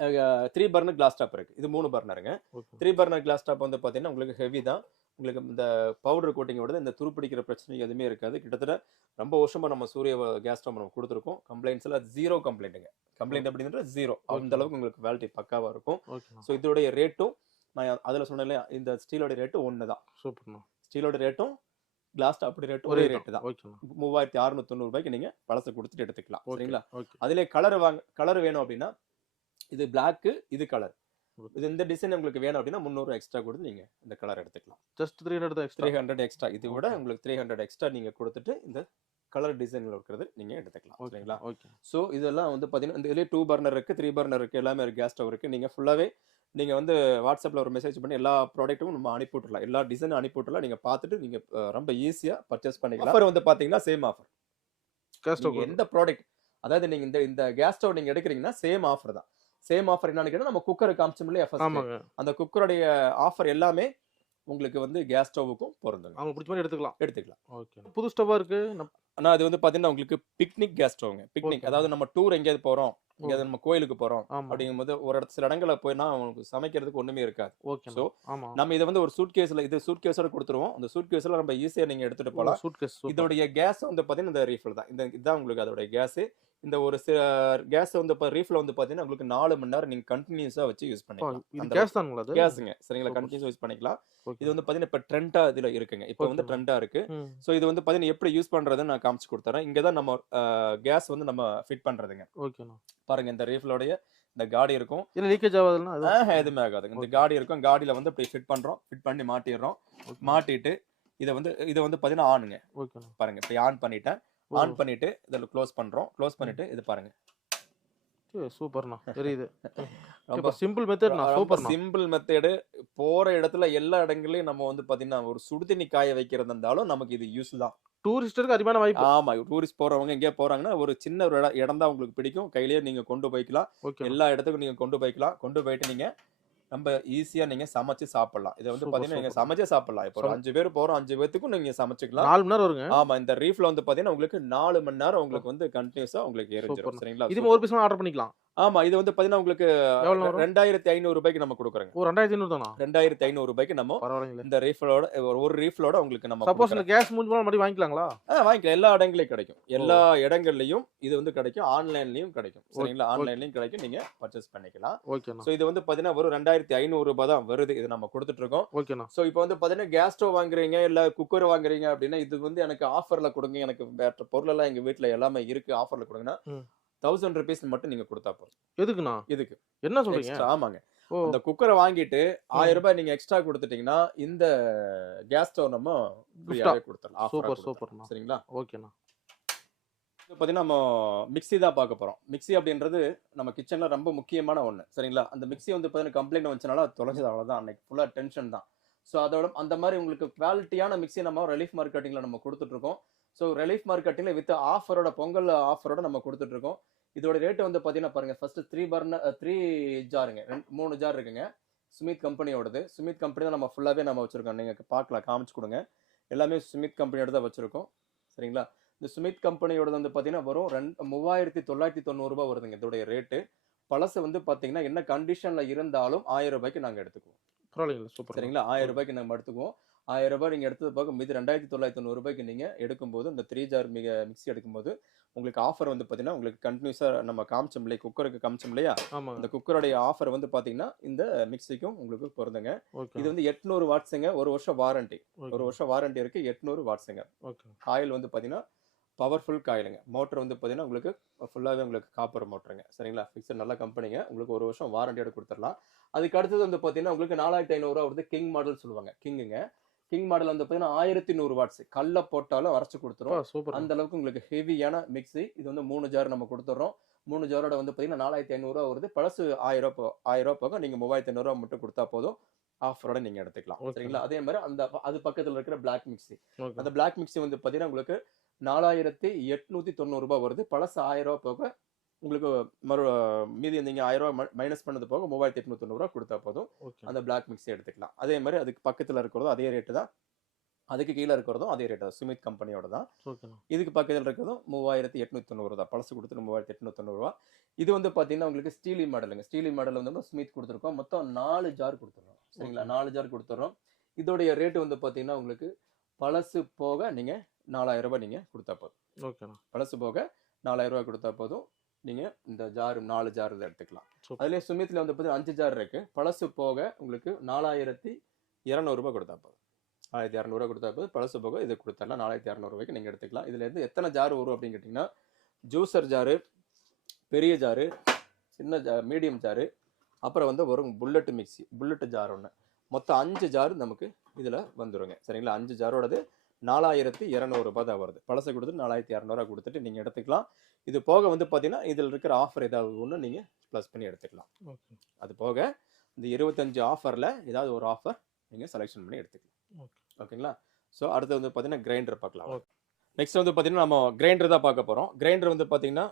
3 பர்னர் கிளாஸ் டாப் இருக்கு. இது 3 பர்னருங்க. ஓகே 3 பர்னர் கிளாஸ் டாப் வந்து பாத்தீங்கன்னா உங்களுக்கு ஹெவி தான். உங்களுக்கு இந்த பவுடர் கோட்டிங் விட இந்த துருப்பிடிக்கிற பிரச்சனை எதுவுமே இருக்காது. கிட்டத்தட்ட ரொம்ப வருஷமா நம்ம சூரிய கேஸ் ஸ்டவ் நம்ம கொடுத்துருக்கோம். கம்ப்ளைண்ட்ஸ்ல 0 கம்ப்ளைண்ட்டுங்க. கம்ப்ளைண்ட் அப்படின்ற 0. அந்த அளவுக்கு உங்களுக்கு குவாலிட்டி பக்காவா இருக்கும். ஓகே ஸோ இதோடைய ரேட்டும் நான் அதுல சொன்னேன் இல்லையா, இந்த ஸ்டீலோட ரேட்டு ஒன்று தான். சூப்பர்ண்ணா ஸ்டீலோட ரேட்டும் கிளாஸ் டாப் ரேட்டும் ஒரே ஒரே ரேட்டு தான். ஓகேண்ணா 3690 நீங்க பழசை கொடுத்துட்டு எடுத்துக்கலாம். ஓகே சரிங்களா? ஓகே அதிலே கலர் வேணும் அப்படின்னா இது பிளாக், இது கலர். இது இந்த டிசைன் உங்களுக்கு வேணும் அப்படின்னா 300 எக்ஸ்ட்ரா கொடுத்து நீங்க இந்த கலர் எடுத்துக்கலாம். ஜஸ்ட் 300 தான் எக்ஸ்ட்ரா 300 எக்ஸ்ட்ரா. இது விட உங்களுக்கு 300 எக்ஸ்ட்ரா நீங்க கொடுத்துட்டு இந்த கலர் டிசைன்ல இருக்கிறது நீங்க எடுத்துக்கலாம். சரிங்களா? ஓகே சோ இதெல்லாம் வந்து பாத்தீங்கன்னா இந்த இதுலயே 2 பர்னர் இருக்கு, 3 பர்னர் இருக்கு, எல்லாமே இருக்கு, கேஸ் ஸ்டவ் இருக்கு. நீங்க ஃபுல்லாவே நீங்க வந்து வாட்ஸ்அப்ல ஒரு மெசேஜ் பண்ணி எல்லா ப்ராடக்ட்டும் நம்ம அனுப்பி விட்டுறலாம். எல்லா டிசைன் அனுப்பி விட்டுறலாம். நீங்க பார்த்துட்டு நீங்க ரொம்ப ஈஸியா பர்ச்சேஸ் பண்ணிக்கலாம். ஆஃபர் வந்து பாத்தீங்கன்னா சேம் ஆஃபர். கேஸ் நீங்க எந்த ப்ராடக்ட் அதாவது நீங்க இந்த கேஸ் ஸ்டவ் நீங்க எடுக்கிறீங்கன்னா சேம் ஆஃபர் தான். சேம் ஆஃபர் என்னன்னு கேட்டா நம்ம குக்கரை காமிச்சோம் இல்லையா ஃபர்ஸ்ட், ஆமாங்க அந்த குக்கருடைய ஆஃபர் எல்லாமே உங்களுக்கு வந்து கேஸ் ஸ்டவ்வுக்கும் பொருந்துங்க. அவங்க பிடிச்ச மாதிரி எடுத்துக்கலாம். ஓகே. புது ஸ்டவ்வா இருக்கு ஆனா அது வந்து பாத்தீங்கன்னா உங்களுக்கு பிக்னிக் கேஸ் ஸ்டவ்ங்க. Picnic Okay. அதாவது நம்ம டூர் எங்கேயாவது போறோம், எங்கேயாவது நம்ம கோயிலுக்கு போறோம் ஆமா அப்படிங்கும்போது ஒரு இடத்துல சில இடங்கள்ல போயினா உங்களுக்கு சமைக்கிறதுக்கு ஒண்ணுமே இருக்காது. ஓகே So, ஆமா நம்ம இதை வந்து ஒரு சூட்கேஸ்ல இது சூட்கேஸோட கொடுத்துருவோம். அந்த சூட்கேஸ்ல நம்ம ஈஸியா நீங்க எடுத்துட்டு போலாம். சூட்கேஸ் இதோடைய கேஸ் வந்து பாத்தீங்கன்னா இந்த ரீஃபில் தான். இதுதான் உங்களுக்கு அதோட கேஸ். இந்த ஒரு கேஸ் வந்து ரீஃபில் வந்து பாத்தீங்கன்னா உங்களுக்கு 4 மணி நேரம் நீங்க கண்டினியூஸா வச்சு யூஸ் பண்ணிக்கலாம். இது அந்த கேஸ் தானுங்களா அது கேஸுங்க. சரிங்களா? Super. கண்டினியூஸா யூஸ் பண்ணிக்கலாம். Okay. இது வந்து பாத்தீங்கன்னா இப்ப ட்ரெண்டா இதுல இருக்குங்க. இப்போ வந்து Okay. ட்ரெண்டா இருக்கு. ம். சோ இது வந்து பாத்தீங்கன்னா எப்படி யூஸ் பண்றதுன்னு நான் காமிச்சு கொடுத்துறேன். இங்க தான் நம்ம கேஸ் வந்து நம்ம ஃபிட் பண்றதுங்க. ஓகேண்ணா பாருங்க இந்த ரீஃபிலோடைய இந்த காடி இருக்கும். இல்ல லீக்கேஜ் ஆகாதுன்னா அது எதுவுமே ஆகாது. இந்த Okay. காடி இருக்கும். காடியில வந்து இப்படி ஃபிட் பண்றோம். ஃபிட் பண்ணி மாட்டிடுறோம். மாட்டிட்டு இதை வந்து பாத்தீங்கன்னா ஆனுங்க. ஓகேண்ணா பாருங்க இப்படி ஆன் பண்ணிட்டேன். ஆன் பண்ணிட்டு இதில் க்ளோஸ் பண்றோம். க்ளோஸ் பண்ணிட்டு இது பாருங்க. சூப்பர்ண்ணா தெரியுது. ரொம்ப சிம்பிள் மெத்தட்ண்ணா சூப்பர்ண்ணா. Simple method. போற இடத்துல எல்லா இடங்களையும் நம்ம வந்து பாத்தீங்கன்னா ஒரு சுடுதண்ணி காய வைக்கிறது இருந்தாலும் நமக்கு இது யூஸ் தான். டூரிஸ்டருக்கு அதிகமான வாய்ப்பு. ஆமா. டூரிஸ்ட் போறவங்க எங்கேயா போறாங்கன்னா ஒரு சின்ன ஒரு இடம் தான் உங்களுக்கு பிடிக்கும். கையிலேயே நீங்க கொண்டு போய்க்கலாம். ஓகே எல்லா இடத்துக்கும் நீங்க கொண்டு போய்க்கலாம். கொண்டு போயிட்டு நீங்க நம்ம ஈஸியா நீங்க சமைச்சு சாப்பிடலாம். இதை வந்து Super, பாத்தீங்கன்னா நீங்க super. சமைச்சே சாப்பிடலாம். இப்போ ஒரு 5 பேர் போறோம், 5 பேத்துக்கும் நீங்க சமைச்சுக்கலாம். 4 மணி நேரம் வருங்க. ஆமா. இந்த ரீஃப்ல வந்து பாத்தீங்கன்னா உங்களுக்கு 4 மணி நேரம் உங்களுக்கு வந்து கண்டினியூஸா உங்களுக்கு எரிஞ்சிரும். Super. சரிங்களா? இது ஒரு பீஸ் ஆர்டர் பண்ணிக்கலாம். ஆமா. இது வந்து பாத்தீங்கன்னா உங்களுக்கு எவ்வளவு வரும்? 2500 நம்ம கொடுக்குறோங்க. ஓ 2500 தானா? 2500 நம்ம பரவாயில்லைங்களே. இந்த ரீஃபிலோட ஒரு ரீஃபிலோட உங்களுக்கு நம்ம சப்போஸ் இந்த கேஸ் மூஞ்சி போனா மறுபடியும் வாங்கிக்கலாங்களா? வாங்கிக்கலாம். எல்லா இடங்களையும் கிடைக்கும். எல்லா இடங்கள்லயும் இது வந்து கிடைக்கும். ஆன்லைன்லயும் கிடைக்கும். சரிங்களா? Okay. ஆன்லைன்லயும் கிடைக்கும். நீங்க பர்ச்சேஸ் பண்ணிக்கலாம். ஓகேண்ணா சோ இது வந்து பாத்தீங்கன்னா ஒரு 2500 தான் வருது. இது நம்ம கொடுத்துட்டு இருக்கோம். ஓகேண்ணா சோ இப்போ வந்து பாத்தீங்கன்னா கேஸ் ஸ்டவ் வாங்குறீங்க இல்ல குக்கர் வாங்குறீங்க அப்படின்னா இது வந்து எனக்கு ஆஃபர்ல கொடுங்க, எனக்கு வேற பொருள் எல்லாம் எங்க வீட்ல எல்லாமே இருக்கு, ஆஃபர்ல கொடுங்கன்னா ம். 1000 rupees மட்டும் நீங்க கொடுத்தா போதும். எதுக்குண்ணா? இதுக்கு என்ன சொல்றீங்க? எக்ஸ்ட்ரா. ஆமாங்க. ஓ அந்த குக்கரை வாங்கிட்டு 1000 ரூபாய் நீங்க எக்ஸ்ட்ரா கொடுத்துட்டீங்கன்னா இந்த கேஸ் ஸ்டவ் நம்ம ஃப்ரீயாவே கொடுத்துடலாம். ஆஃபரா சூப்பர் கொடுத்துடலாம். சூப்பர்ண்ணா. சரிங்களா? ஓகேண்ணா இப்போ பார்த்தீங்கன்னா நம்ம மிக்ஸி தான் பார்க்க போகிறோம். மிக்ஸி அப்படின்றது நம்ம கிச்சனில் ரொம்ப முக்கியமான ஒன்று. சரிங்களா? அந்த மிக்ஸி வந்து பார்த்தீங்கன்னா கம்ப்ளைண்ட் வந்துச்சுனால அது தொலைச்சது அவ்வளோதான். அன்னைக்கு ஃபுல்லாக டென்ஷன் தான். ஸோ அதோட அந்த மாதிரி உங்களுக்கு குவாலிட்டியான மிக்ஸி நம்ம ரிலீஃப் மார்க்கெட்டிங்கில் நம்ம கொடுத்துட்ருக்கோம். ஸோ ரிலீஃப் மார்க்கெட்டில் வித் ஆஃபரோட பொங்கல் ஆஃபரோட நம்ம கொடுத்துட்டு இருக்கோம். இதோட ரேட்டு வந்து பார்த்தீங்கன்னா பாருங்க, ஃபர்ஸ்ட் 3 ஜாருங்க, 3 ஜார் இருக்குங்க. சுமித் கம்பெனியோடது. சுமித் கம்பெனி தான் நம்ம ஃபுல்லாகவே நம்ம வச்சிருக்கோம். நீங்கள் பார்க்கலாம், காமிச்சு கொடுங்க. எல்லாமே சுமித் கம்பெனியோட தான் வச்சிருக்கோம். சரிங்களா? இந்த சுமித் கம்பெனியோட வந்து பார்த்தீங்கன்னா வரும் 3990 ரூபாய் வருதுங்க இதோடைய ரேட்டு. பழசு வந்து பார்த்தீங்கன்னா என்ன கண்டிஷன்ல இருந்தாலும் 1000 ரூபாய்க்கு நாங்கள் எடுத்துக்குவோம். பரவாயில்லைங்களா, சூப்பர். சரிங்களா? 1000 ரூபாய்க்கு நம்ம எடுத்துக்குவோம். 1000 ரூபாய் நீங்க எடுத்தது போக மீதி 2990 ரூபாய்க்கு நீங்க எடுக்கும்போது, இந்த 3 ஜார் மிக்ஸி எடுக்கும்போது உங்களுக்கு ஆஃபர் வந்து பார்த்தீங்கன்னா உங்களுக்கு கண்டினியூஸா நம்ம காமிச்சோம் இல்லையா, குக்கருக்கு காமிச்சோம் இல்லையா, ஆமாங்க. இந்த குக்கருடைய ஆஃபர் வந்து பார்த்தீங்கன்னா இந்த மிக்ஸிக்கும் உங்களுக்கு பொருந்துங்க. ஓகே. இது வந்து 800 வாட்ஸுங்க. 1 வருஷம் வாரண்டி. 1 வருஷம் வாரண்டி இருக்கு. 800 வாட்ஸுங்க. ஓகே. காயில் வந்து பார்த்தீங்கன்னா பவர்ஃபுல் காயிலுங்க. மோட்டர் வந்து பார்த்தீங்கன்னா உங்களுக்கு ஃபுல்லாகவே உங்களுக்கு காப்பர் மோட்டருங்க. சரிங்களா? ஃபிக்ஸட் நல்ல கம்பெனிங்க. உங்களுக்கு 1 வருஷம் வாரண்டியோட கொடுத்துடலாம். அதுக்கு அடுத்தது வந்து பார்த்தீங்கன்னா உங்களுக்கு 4500 ரூபா வருது. கிங் மாடல் சொல்லுவாங்க. கிங்குங்க. கிங் மாடல் வந்து பார்த்தீங்கன்னா 1100 வாட்ஸ். கல்ல போட்டாலும் அரைச்சு கொடுத்துரும். சூப்பர். அந்த அளவுக்கு உங்களுக்கு ஹெவியான மிக்ஸி. இது வந்து 3 ஜார் நம்ம கொடுத்துட்றோம். 3 ஜாரோட வந்து பார்த்தீங்கன்னா 4500 ரூபா வருது. பழசு 1000 ரூபா போக நீங்க 3500 ரூபா மட்டும் கொடுத்தா போதும். ஆஃபரோட நீங்க எடுத்துக்கலாம். சரிங்களா? அதே மாதிரி அது பக்கத்துல இருக்கிற பிளாக் மிக்ஸி. அந்த பிளாக் மிக்ஸி வந்து பார்த்தீங்கன்னா உங்களுக்கு 4890 ரூபாய் வருது. பழசு 1000 ரூபா போக உங்களுக்கு மீதி நீங்க 1000 ரூபாய் மைனஸ் பண்ணது போக 3890 ரூபாய் கொடுத்தா போதும். அந்த பிளாக் மிக்ஸி எடுத்துக்கலாம். அதே மாதிரி அதுக்கு பக்கத்துல இருக்கிறதும் அதே ரேட்டு தான். அதுக்கு கீழே இருக்கிறதும் அதே ரேட்டு தான். சுமித் கம்பெனியோட தான். இதுக்கு பக்கத்தில் இருக்கிறதும் 3890 தான். பழசு கொடுத்துட்டு 3890 ரூபா. இது வந்து பாத்தீங்கன்னா உங்களுக்கு ஸ்டீலி மாடலுங்க. ஸ்டீலி மாடல் வந்து சுமித் கொடுத்துருக்கோம். மொத்தம் 4 ஜார் கொடுத்துருக்கோம். சரிங்களா? 4 ஜார் கொடுத்துறோம். இதோடைய ரேட்டு வந்து பாத்தீங்கன்னா உங்களுக்கு பழசு போக நீங்க 4000 ரூபாய் நீங்க கொடுத்தா போதும். ஓகேண்ணா. பழசு போக 4000 ரூபாய் கொடுத்தா போதும். நீங்க இந்த ஜார் 4 ஜார் எடுத்துக்கலாம். அதுலயே சுமித்ல வந்து பார்த்தீங்கன்னா 5 ஜார் இருக்கு. பழசு போக உங்களுக்கு 4200 ரூபாய் கொடுத்தா போதும். 1200 ரூபாய் கொடுத்தா போதும். பழசு போக இது கொடுத்தரலாம். 4200 ரூபாய்க்கு நீங்க எடுத்துக்கலாம். இதுல இருந்து எத்தனை ஜார் வரும் அப்படின்னு கேட்டீங்கன்னா, ஜூசர் ஜாரு, பெரிய ஜாரு, சின்ன ஜார், மீடியம் ஜாரு, அப்புறம் வந்து வரும் புல்லட் மிக்ஸி, புல்லட் ஜார் ஒன்று. மொத்தம் 5 ஜார் நமக்கு இதுல வந்துருங்க. சரிங்களா? 5 ஜாரோடது 4200 ரூபாய் தான் வருது. பழசை கொடுத்துட்டு 4200 கொடுத்துட்டு நீங்க எடுத்துக்கலாம். இது போக வந்து பாத்தீங்கன்னா இதுல இருக்கிற ஆஃபர் ஏதாவது ஒன்று நீங்க ப்ளஸ் பண்ணி எடுத்துக்கலாம். அது போக இந்த 25 ஆஃபர்ல ஏதாவது ஒரு ஆஃபர் நீங்க செலக்ஷன் பண்ணி எடுத்துக்கலாம். ஓகேங்களா? ஸோ அடுத்து வந்து பாத்தீங்கன்னா கிரைண்டர் பார்க்கலாம். நெக்ஸ்ட் வந்து பாத்தீங்கன்னா நம்ம கிரைண்டர் தான் பார்க்க போறோம். கிரைண்டர் வந்து பாத்தீங்கன்னா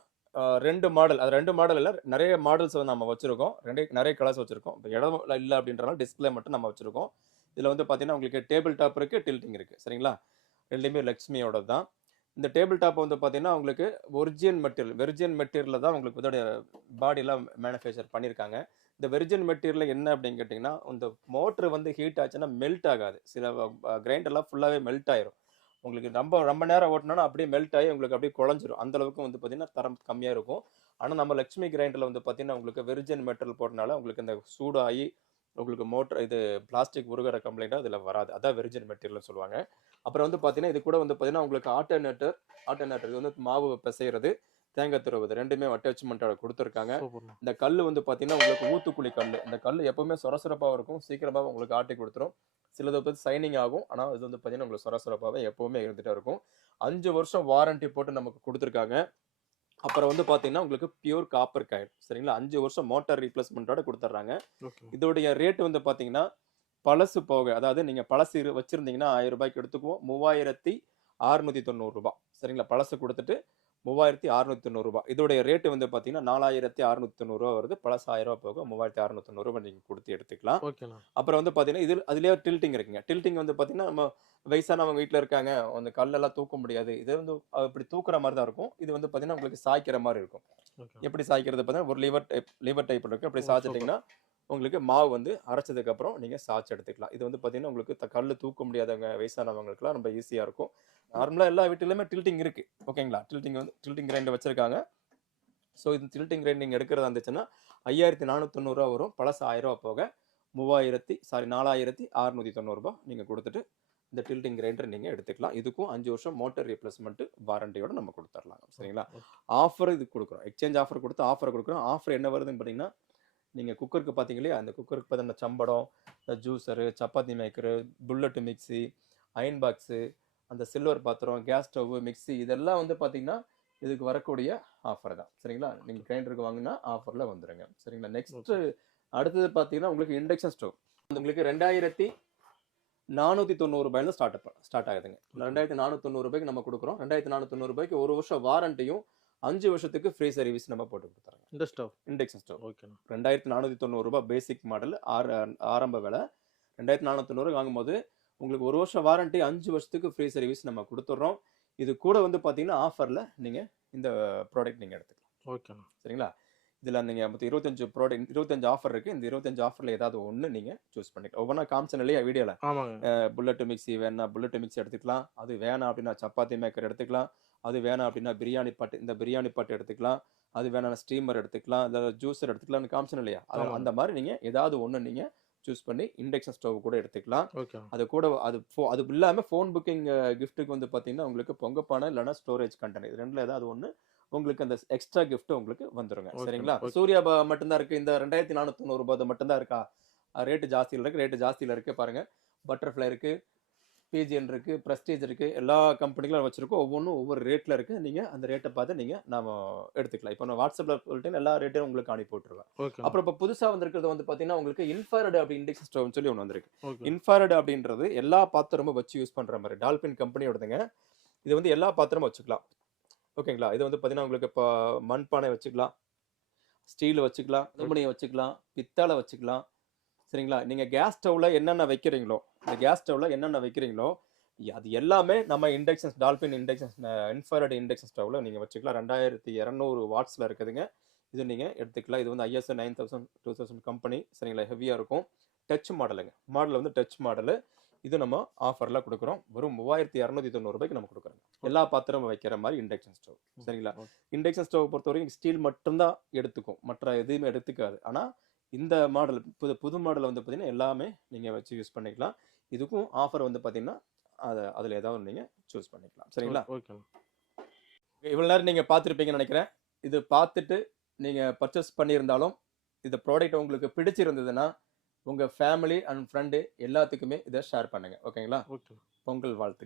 2 மாடல். அது 2 மாடல் இல்லை, நிறைய மாடல்ஸ் வந்து நம்ம வச்சிருக்கோம். நிறைய கலர்ஸ் வச்சிருக்கோம். இப்போ இடம் இல்லை அப்படின்றனால டிஸ்பிளே மட்டும் நம்ம வச்சிருக்கோம். இதுல வந்து பாத்தீங்கன்னா உங்களுக்கு டேபிள் டாப் இருக்கு, டில்ட்டிங் இருக்கு. சரிங்களா? ரெண்டுமே லக்ஷ்மியோட தான். இந்த டேபிள் டாப் வந்து பாத்தீங்கன்னா உங்களுக்கு வெர்ஜின் மெட்டீரியல் தான் உங்களுக்கு இதோட பாடி எல்லாம் மேனுஃபேக்சர் பண்ணியிருக்காங்க. இந்த வெர்ஜின் மெட்டீரியல் என்ன அப்படின்னு கேட்டிங்கன்னா, இந்த மோட்டர் வந்து ஹீட் ஆச்சுன்னா மெல்ட் ஆகாது. சில கிரைண்டர்லாம் ஃபுல்லாகவே மெல்ட் ஆயிரும். உங்களுக்கு ரொம்ப நேரம் ஓட்டினா அப்படியே மெல்ட் ஆகி உங்களுக்கு அப்படியே குழஞ்சிரும். அந்த அளவுக்கு வந்து பார்த்தீங்கன்னா தரம் கம்மியாக இருக்கும். ஆனால் நம்ம லக்ஷ்மி கிரைண்டரில் வந்து பார்த்தீங்கன்னா உங்களுக்கு வெர்ஜின் மெட்டீரியல் போட்டனால உங்களுக்கு இந்த சூடாகி உங்களுக்கு மோட்டர் இது பிளாஸ்டிக் உருகிற கம்ப்ளைண்ட்டாக அதில் வராது. அதான் வெர்ஜின் மெட்டீரியல் சொல்லுவாங்க. அப்புறம் வந்து பார்த்தீங்கன்னா இது கூட வந்து பார்த்தீங்கன்னா உங்களுக்கு ஆல்டர்னேட்டர் இது வந்து மாவு பிசைறது, தேங்காய் துருவது ரெண்டுமே அட்டாச்மெண்ட்டோட கொடுத்துருக்காங்க. இந்த கல் வந்து பார்த்தீங்கன்னா உங்களுக்கு ஊத்துக்குழி கல். இந்த கல் எப்பவுமே சொரசொரப்பாக இருக்கும். சீக்கிரமாக உங்களுக்கு ஆட்டி கொடுத்துரும். சிலதை பற்றி சைனிங் ஆகும். ஆனால் இது வந்து பார்த்தீங்கன்னா உங்களுக்கு சொரசொரப்பாகவே எப்பவுமே இருந்துகிட்டே இருக்கும். 5 வருஷம் வாரண்டி போட்டு நமக்கு கொடுத்துருக்காங்க. அப்புறம் வந்து பார்த்தீங்கன்னா உங்களுக்கு பியூர் காப்பர் காயில். சரிங்களா? 5 வருஷம் மோட்டார் ரீப்ளேஸ்மெண்ட்டோட கொடுத்துட்றாங்க. இதோடைய ரேட் வந்து பார்த்தீங்கன்னா பழசு போக, அதாவது நீங்க பழசு வச்சிருந்தீங்கன்னா 1000 ரூபாய்க்கு எடுத்துக்குவோம். 3690 ரூபாய். சரிங்களா? பழசு கொடுத்துட்டு 3690 ரூபாய். இதோடைய ரேட்டு வந்து பார்த்தீங்கன்னா 4690 ரூபா வருது. பழசு 1000 ரூபாய் போக 3690 ரூபாய் நீங்க கொடுத்து எடுத்துக்கலாம். அப்புறம் வந்து பார்த்தீங்கன்னா அதுலேயே டில்ட்டிங் இருக்குங்க. டில்ட்டிங் வந்து பார்த்தீங்கன்னா நம்ம வயசானவங்க வீட்டில் இருக்காங்க, அந்த கல்லெல்லாம் தூக்க முடியாது. இது வந்து இப்படி தூக்குற மாதிரி தான் இருக்கும். இது வந்து பார்த்தீங்கன்னா உங்களுக்கு சாய்க்கிற மாதிரி இருக்கும். எப்படி சாய்க்கிறது பார்த்தீங்கன்னா ஒரு லிவர் டைப் இருக்கு. அப்படி சாய்ச்சிட்டிங்கன்னா உங்களுக்கு மாவு வந்து அரைச்சதுக்கு அப்புறம் நீங்க சாய்ச்சி எடுத்துக்கலாம். இது வந்து பாத்தீங்கன்னா உங்களுக்கு கல்லு தூக்க முடியாதவங்க வயசானவங்களுக்குலாம் ரொம்ப ஈஸியா இருக்கும். நார்மலா எல்லா வீட்டிலுமே டில்ட்டிங் இருக்கு. ஓகேங்களா? டில்ட்டிங் கிரைண்டர் வச்சிருக்காங்க. ஸோ இந்த டில்ட்டிங் கிரைண்டிங் எடுக்கிறதா இருந்துச்சுன்னா 5490 ரூபா வரும். பழசு 1000 ரூபா போக 4690 ரூபாய் நீங்க கொடுத்துட்டு இந்த டில்ட்டிங் கிரைண்டர் நீங்க எடுத்துக்கலாம். இதுக்கும் 5 வருஷம் மோட்டர் ரீப்ளேஸ்மெண்ட் வாரண்டியோட நம்ம கொடுத்துடலாம். சரிங்களா? ஆஃபர் இது கொடுக்குறோம். எக்ஸ்சேஞ்ச் ஆஃபர் கொடுத்து ஆஃபர் கொடுக்குறோம். ஆஃபர் என்ன வருதுன்னு பார்த்தீங்கன்னா, நீங்க குக்கருக்கு பார்த்தீங்க இல்லையா, அந்த குக்கருக்கு பார்த்தீங்கன்னா சம்படம், juicer, chapati maker, bullet mixie, iron box, அந்த சில்வர் பாத்திரம், கேஸ் ஸ்டவ், மிக்ஸி இதெல்லாம் வந்து பார்த்தீங்கன்னா இதுக்கு வரக்கூடிய ஆஃபர் தான். சரிங்களா? நீங்கள் கிரைண்டருக்கு வாங்கினா ஆஃபரில் வந்துடுங்க. சரிங்களா? நெக்ஸ்ட் அடுத்தது பார்த்தீங்கன்னா உங்களுக்கு இண்டக்ஷன் ஸ்டவ். உங்களுக்கு ₹490 ஸ்டார்ட் ஆகுதுங்க. ₹2490 நம்ம கொடுக்குறோம். ₹2490 ஒரு வருஷம் வாரண்டியும் 5 வருஷத்துக்கு ஃப்ரீ சர்வீஸ் நம்ம போட்டு கொடுத்துறோங்க. இந்த ஸ்டவ் இண்டக்ஷன் ஸ்டவ் ஓகேண்ணா. ₹2490 பேசிக் மாடல் ஆரம்ப விலை. 2490 வாங்கும்போது உங்களுக்கு ஒரு வருஷம் வாரண்டி 5 வருஷத்துக்கு ஃப்ரீ சர்வீஸ் நம்ம கொடுத்துட்றோம். இது கூட வந்து பார்த்தீங்கன்னா ஆஃபரில் நீங்கள் இந்த ப்ராடக்ட் நீங்கள் எடுத்துக்கலாம். ஓகேண்ணா. சரிங்களா? இதில் நீங்கள் மொத்தம் 25 ஆஃபர் இருக்குது. இந்த 25 ஆஃபரில் ஏதாவது ஒன்று நீங்கள் சூஸ் பண்ணிக்கலாம். ஒவ்வொன்றா காமிச்சேன் இல்லையா வீடியோவில். ஆமாங்க. புல்லட் மிக்ஸி வேணா புல்லட் மிக்ஸி எடுத்துக்கலாம். அது வேணாம் அப்படின்னா சப்பாத்தி மேக்கர் எடுத்துக்கலாம். அது வேணாம் அப்படின்னா பிரியாணி பாட்டு எடுத்துக்கலாம். அது வேணாம் ஸ்டீமர் எடுத்துக்கலாம். இல்லை ஜூஸர் எடுத்துக்கலாம்னு காமிச்சேன் இல்லையா? அந்த மாதிரி நீங்கள் ஏதாவது ஒன்று நீங்கள் சூஸ் பண்ணி இண்டக்ஷன் ஸ்டவ் கூட எடுத்துக்கலாம். அது கூட அது இல்லாமல் ஃபோன் புக்கிங் கிஃப்ட்டுக்கு வந்து பார்த்தீங்கன்னா உங்களுக்கு பொங்கப்பானை இல்லைன்னா ஸ்டோரேஜ் கண்டெய்னர் இது ரெண்டில் ஏதாவது ஒன்று உங்களுக்கு அந்த எக்ஸ்ட்ரா கிஃப்ட் உங்களுக்கு வந்துருங்க. சரிங்களா? சூர்யா மட்டும்தான் இருக்கு. இந்த ₹2490 மட்டும்தான் இருக்கா? ரேட்டு ஜாஸ்தியில் இருக்கு பாருங்க. பட்டர்ஃப்ளை இருக்கு, பிஜிஎன் இருக்கு, பிரஸ்டீஜ் இருக்கு. எல்லா கம்பெனிகளும் வச்சிருக்கோம். ஒவ்வொன்றும் ஒவ்வொரு ரேட்ல இருக்கு. நீங்க அந்த ரேட்டை பார்த்து நாம எடுத்துக்கலாம். இப்போ நான் வாட்ஸ்அப்ல சொல்லிட்டு எல்லா ரேட்டையும் உங்களுக்கு அனுப்பி விட்டுருவேன். அப்புறம் இப்போ புதுசா வந்திருக்கிறது வந்து பாத்தீங்கன்னா உங்களுக்கு இன்ஃப்ராரெட் அப்படி இண்டக்ஷன் ஸ்டவ்னு சொல்லி ஒன்று வந்திருக்கு. இன்ஃப்ராரெட் அப்படின்றது எல்லா பாத்திரமும் வச்சு யூஸ் பண்ற மாதிரி டால்பின் கம்பெனியோடதுங்க. இது வந்து எல்லா பாத்திரமும் வச்சுக்கலாம். ஓகேங்களா? இது வந்து பார்த்தீங்கன்னா உங்களுக்கு இப்போ மண்பானை வச்சுக்கலாம், ஸ்டீல் வச்சுக்கலாம், அலுமினியம் வச்சுக்கலாம், பித்தளை வச்சுக்கலாம். சரிங்களா? நீங்கள் கேஸ் ஸ்டவ்வில் என்னென்ன வைக்கிறீங்களோ அது எல்லாமே நம்ம டால்பின் இன்ஃப்ராரெட் இண்டக்ஷன் ஸ்டவ்வில் நீங்கள் வச்சுக்கலாம். 2200 வாட்ஸில் இருக்குதுங்க. இது நீங்கள் எடுத்துக்கலாம். இது வந்து ISO 9000 2000 கம்பெனி. சரிங்களா? ஹெவியாக இருக்கும். டச் மாடல் வந்து டச் மாடலு. இது நம்ம ஆஃபரில் கொடுக்குறோம். வெறும் ₹3290 நம்ம கொடுக்குறோம். எல்லா பாத்திரமும் வைக்கிற மாதிரி இண்டக்ஷன் ஸ்டவ். சரிங்களா? இண்டக்ஷன் ஸ்டவ் பொறுத்த வரைக்கும் ஸ்டீல் மட்டும்தான் எடுத்துக்கும், மற்ற எதுவுமே எடுத்துக்காது. ஆனால் இந்த மாடல் புது மாடல் வந்து பார்த்தீங்கன்னா எல்லாமே நீங்கள் வச்சு யூஸ் பண்ணிக்கலாம். இதுக்கும் ஆஃபர் வந்து பார்த்தீங்கன்னா அதில் ஏதாவது நீங்கள் சூஸ் பண்ணிக்கலாம். சரிங்களா? இவ்வளோ நேரம் நீங்கள் பார்த்துருப்பீங்கன்னு நினைக்கிறேன். இது பார்த்துட்டு நீங்கள் பர்ச்சேஸ் பண்ணியிருந்தாலும் இந்த ப்ராடக்ட் உங்களுக்கு பிடிச்சிருந்ததுன்னா உங்கள் ஃபேமிலி அண்ட் ஃப்ரெண்டு எல்லாத்துக்குமே இதை ஷேர் பண்ணுங்கள். ஓகேங்களா? பொங்கல் வாழ்த்துக்கள்.